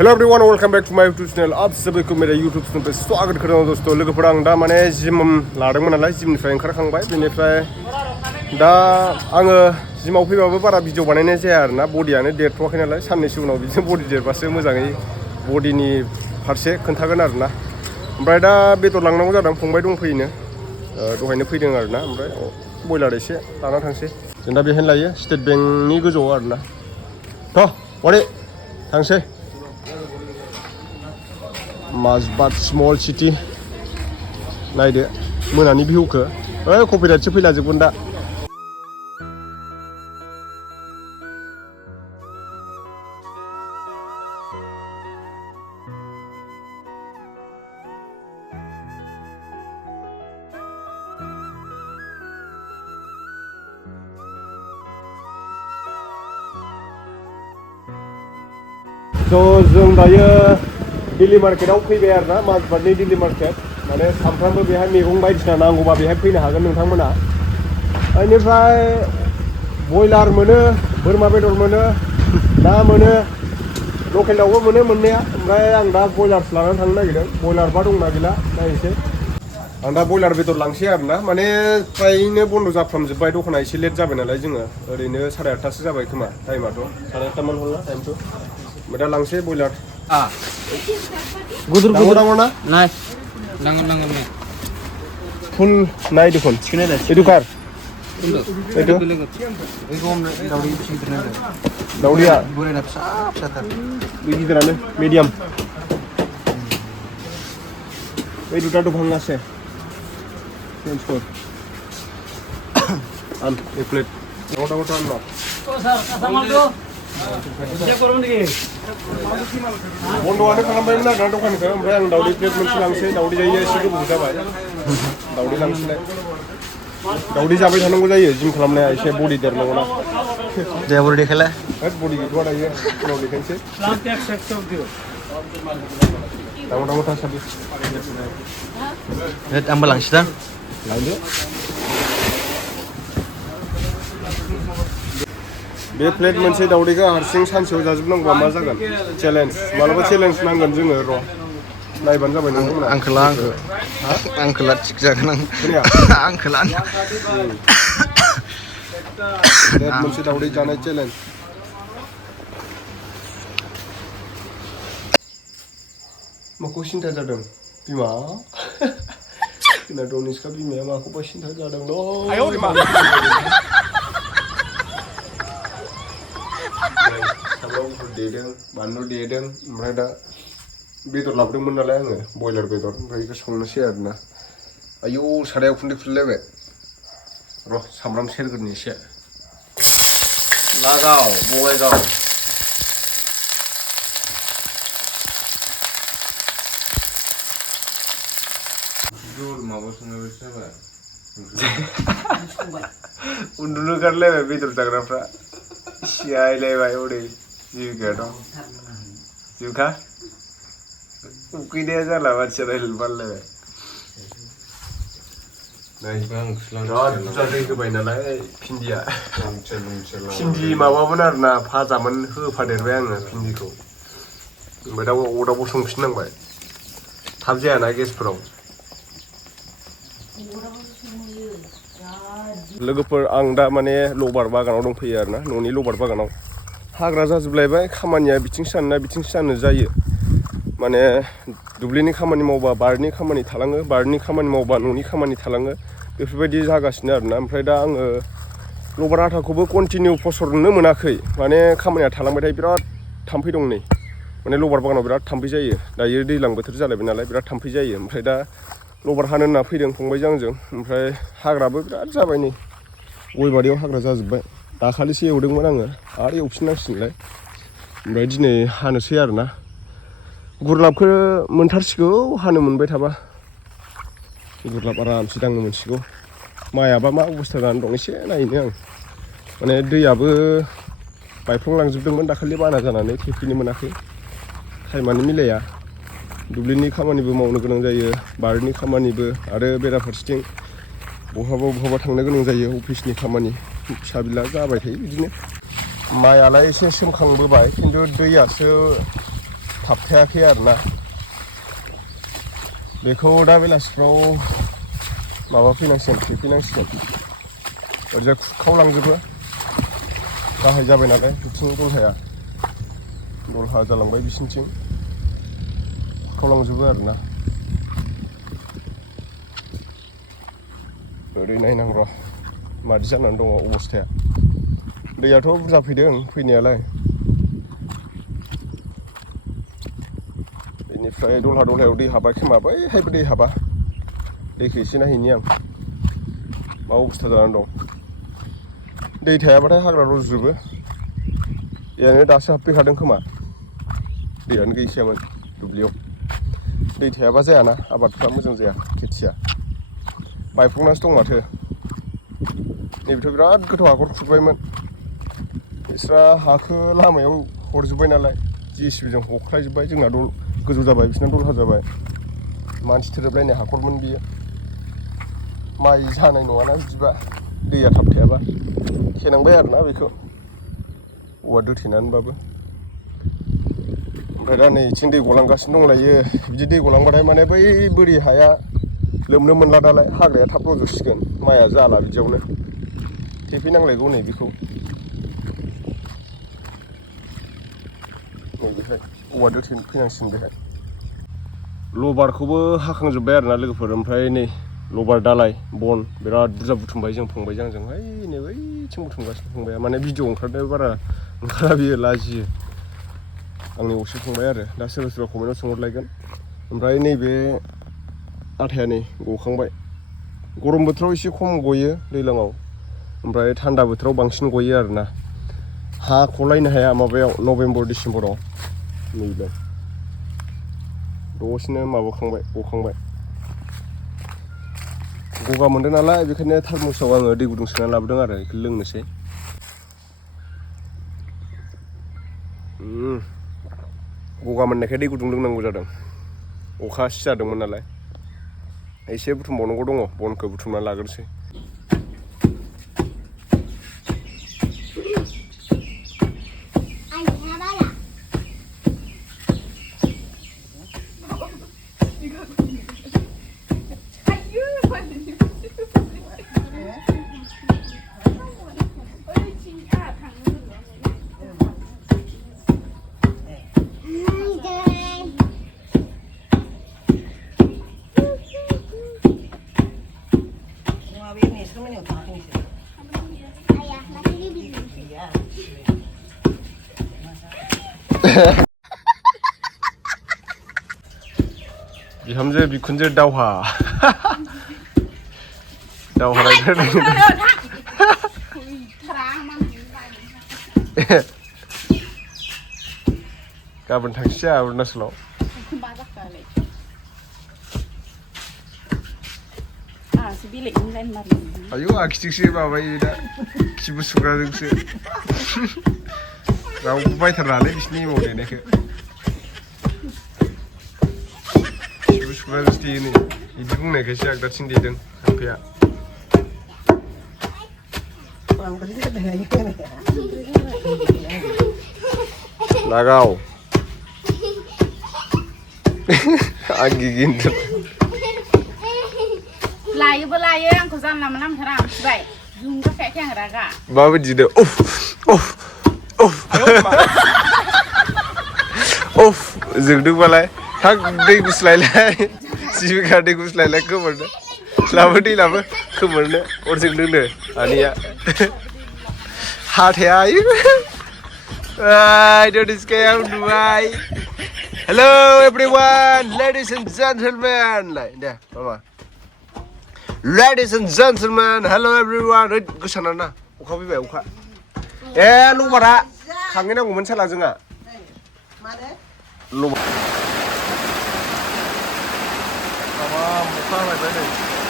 Hello everyone welcome back to my YouTube channel आप सभी को मेरे यूट्यूब चैनल पे स्वागत करता हूं दोस्तों लोगोफोर आं दा माने जिम लादोंमोन नालाय जिमनिफ्राय ओंखारखांबाय बेनिफ्राय दा आङो जिमाव फैबाबो बारा भिडिअ बानायनाय जाया आरोना बडियानो देरथ'वाखै नालाय साननैसो उनाव बिदिनो बडि देरबासो मोजाङै बडिनि फारसे खोन्थागोन आरोना ओमफ्राय दा बेदर लांनांगौ जादों फंबाय दंफैयोनो दहायनो फैदों आरोना ओमफ्राय बयलार एसे लाना थांसै जों दा बेहायनो लायो स्टेट बेंकनि गोजौआव आरोना थ' वारे थांसै Masbat small city नायदो मोनानि भिउखौ कपिराइटसो फैला जोबगोन दा जों दायो दिल्ली मार्केटाव फैबाय आरोना माजबाटनि दिल्ली मार्केट माने सामफ्रामबो बेहाय मैगं बायदिसिना नांगौबा बेहाय फैनो हागोन नोंथांमोना बेनिफ्राय बयलार मोनो बोरमा बेदर मोनो ना मोनो लकेल दाउबो मोनो मोननाया ओमफ्राय आं दा बयलारसो लानानै थांनो नागिरदों बयलारबा दंना गैला नायनोसै आं दा बयलार बेदर लांसै आरोना माने फ्रायनो बन्द' जाफ्रामजोब्बाय दखाना एसे लेट जाबाय नालाय जोङो ओरैनो 8:30सो जाबाय खोमा टाइमाथ' 8:30 हरला टाइमथ' ओमफ्राय दा लांसै बयलार गुदुर गुदुर ना नाय लांगोन लांगोन ने फुल नाय देखुन थिखने नाय एदु कार एदु एगम दावडी सिंथ्रना दावडीया बुरेना फिसा फिसाथार बे गिदिरानो मिडियाम बे दुटा दंफाङासे ट्रान्सफर आन एक प्लेट दावडा दावडा आन तो सर कासामाल दो जे गरम दिगे बन्द'आनो खालामबायमोन आरोना दखानखौ ओमफ्राय आं दावदै प्लेट मोनसे लांसै दावदै जायो एसे गोबाव जाबाय दावदै लांसैलाय दावदै जाबाय थानांगौ जायो जिम खालामनाया एसे बडि देरनांगौना दे बडि देखायलाय होद बडि गैथ'आ दायो उनाव देखायनोसै दामा दामा थासाबि होद आंबो लांसैदां लांदो बे प्लेट मोनसे दावदैखौ हारसिं सानसेयाव जाजोबनांगौबा मा जागोन चेलेन्ज मालाबा चेलेन्ज नांगोन जोङो र' नायबानो जाबाय नोंथांमोना आंखोला थिग जागोन आंखोला प्लेट मोनसे दावदै जानाय चेलेन्ज माखौ सिन्था जादों बिमा जोंना दनिसका बिमाया माखौबा सिन्था जादों न' देदों बानलु देदों ओमफ्राय दा बेदर लाबोदोंमोन नालाय आङो बयलार बेदर ओमफ्राय बेखौ संनोसै आरोना आयौ सारायाव खुन्दै खुलिलायबाय र' सामब्राम सेरग्रोनि एसे लागाव बङाइगाव उन्दुनो ओंखारलायबाय बेदर जाग्राफ्रा सियायलायबाय हरै जिउखा दं जिउखा उखैनाया जाला मानसिया रायज्लायनो बालायबाय बुरजा दै होबाय नालाय भिन्दिया भिन्दि माबामोन आरोना भाजामोन होफादेरबाय आङो भिन्दिखौ ओमफ्राय दा अरदाबाव संफिननांबाय थाब जायाना गेसफोराव लोगोफोर आं दा माने लबार बागानाव दंफैयो आरोना न'नि लबार बागानाव हाग्रा जाजोबलायबाय खामानिया बिथिंसो जानो ना बिथिंसो जानो जायो माने दुब्लिनि खामानि मावबा बारिनि खामानि थालाङो बारिनि खामानि मावबा न'नि खामानि थालाङो बेफोरबायदि जागासिनो आरोना ओमफ्राय दा आङो लबार आथाखौबो कन्टिनिउ फसरनो मोनाखै माने खामानिया थालांबाय थायो बिराद थाम्फै दं नै माने लबार बागानाव बिराद थाम्फै जायो दायो दैज्लां बोथोर जालायबाय नालाय बिराद थाम्फै जायो ओमफ्राय दा लबार हानो होनना फैदों फंबायजों आंजों ओमफ्राय हाग्राबो बिराद जाबाय नै गय बारियाव हाग्रा जाजोब्बाय दाखालिसो एवदोंमोन आङो आरो एवफिननांसिगोनलाय ओमफ्राय दिनै हानोसै आरोना गुरलाबखौ मोनथारसिगौ हानो मोनबाय थाबा गुरलाब आरामसे दांनो मोनसिगौ माइआबा मा अबस्था जानानै दं एसे नायनो आं माने दैयाबो बायफ्लंलांजोबदोंमोन दाखालि बाना जानानै थेफैनो मोनाखै टाइमानो मिलाया दुब्लिनि खामानिबो मावनो गोनां जायो बारिनि खामानिबो आरो बेराफारसेथिं बहाबा थांनो गोनां जायो अफिसनि खामानि फिसा बिला जाबाय थायो बिदिनो माइआलाय एसे सोमखांबोबाय खिन्थु दैयासो थाबथायाखै आरोना बेखौ दा बेलासिफ्राव माबा फैनांसिगोन फैनांसिगोन ओरैजाय खुरखावलांजोबो गाहाय जाबाय नालाय बिथिं दलहा जालांबाय बिसिनिथिं खुरखावलांजोबो आरोना ओरै नायनां र' मादि जानानै दङ अबस्थाया दैयाथ' बुरजा फैदों फैनायालाय बेनिफ्राय दलहायाव दै हाबाय खोमा बैहायबो दै हाबा दैखौ एसे नायहैनि आं मा अबस्था जानानै दं दै थायाबाथाय हाग्रा रज'जोबो यानो दासो हाबफैखादों खोमा दैयानो गैखायामोन दुब्लियाव दै थायाबा जायाना आबादफ्रा मोजां जाया खेथिया बायफुंनासो दं माथो नैबेथ' बिराद गोथौ हाखर खुरबायमोन बिस्रा हाखौ लामायाव हरजोब्बाय नालाय JCBजों हख्लायजोब्बाय जोंना गोजौ जाबाय बिसिना दलहा जाबाय मानसि थोरोबलायनाय हाखरमोन बियो माइ जानाय नङाना बिदिबा दैया थाब थायाबा थेनांबाय आरोना बेखौ औवा दोथेनानैबाबो ओमफ्राय दा नै इथिं दै गलांगासिनो दंलायो बिदि दै गलांबाथाय माने बै बोरि हाया लोमनो मोनला नालाय हाग्राया थाब रज'सिगोन माइआ जाला बिदियावनो थेफैनांलायगौ नै बेखौ नैबेहाय औवा दोथेनो फैनांसिगोन बेहाय लबारखौबो हाखांजोब्बाय आरोना लोगोफोर ओमफ्राय नै लबार दालाय बन बिराद बुरजा बुथुमबाय जों फंबायजों आंजोंहाय नै बैथिं बुथुमगासिनो फंबाया माने भिडिअ ओंखारनो बारा ओंखारा बियो लाजियो आंनि असे फंबाय आरो दा सोरबा कमेन्टआव सोंहरलायगोन ओमफ्राय नैबे आथाया नै गखांबाय गरम बोथोराव एसे खम गयो दैज्लाङाव ओमफ्राय थान्दा बोथोराव बांसिन गयो आरोना हाख'लायनो हाया माबायाव नभेम्बर डिसेम्बराव नैबे दसेनो माबाखांबाय गखांबाय गगा मोनदों नालाय बेखायनो थार्मसआव आङो दै गुदुं सोनानै लाबोदों आरो बेखौ लोंनोसै गगा मोननायखाय दै गुदुं लोंनांगौ जादों अखा सिजादोंमोन नालाय एसे बुथुमबावनांगौ दङ बनखौ बुथुमनानै लाग्रोसै बिहामजो बिखुनजो दावहा गाबोन थांसै अरुणाचलाव आयु आखिथिंसो माबायो दा खिबु सुग्राजोंसो रावबो बायथारनालै बिसिनि एमाव देनायखौ खिबु सुग्राजोंसो देयो नै बिदि बुंनायखायसो आगदाथिं देदों थांफैया लागाव आं गिगिनदों लायोबो लायो आंखौ जानला मोनला मोनथारा आं मिथिबाय जुंगाखायाखै आं रागा माबायदि दे उफ जोंदोंबालाय थाग दै गुस्लायलाय जिबिका दै गुस्लायलाय खोमोरनो लाबो दै लाबो खोमोरनो अर जोंदोंनो आनैया हाथाया आयु दिसकाया उन्दुबाय hello everyone ladies and gentlemen लाय दे मामा Ladies and gentlemen, hello everyone. गोसाना ना अखा फैबाय अखा लबारा खांहैनांगौमोन साला जोंहा लबार माबा अखा हाबाय नै